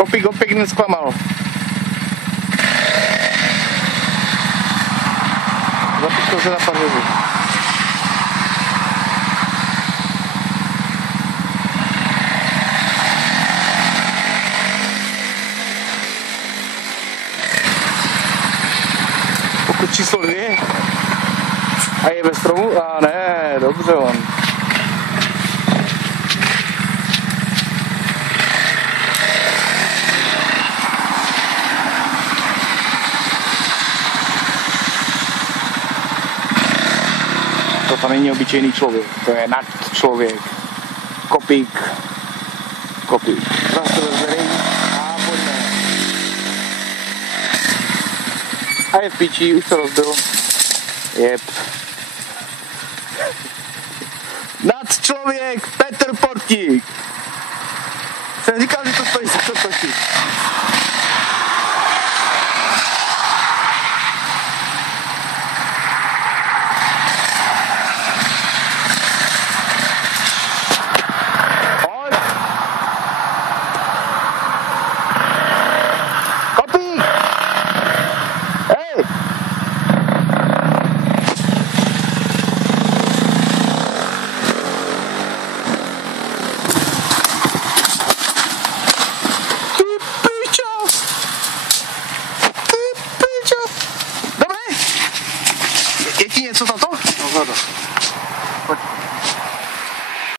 Kopík ho pěkně zklamal. Zapíchal se na pařezu. Pokud číslo 2 a je ve stromu? A ne, dobře on. To není obyčejný člověk, to je nadčlověk. Kopík. Zase rozverej a pojďme. A je v piči, už to rozbil. Jep. Nadčlověk Petr Portík. Jsem říkal, že to stojí za to točit.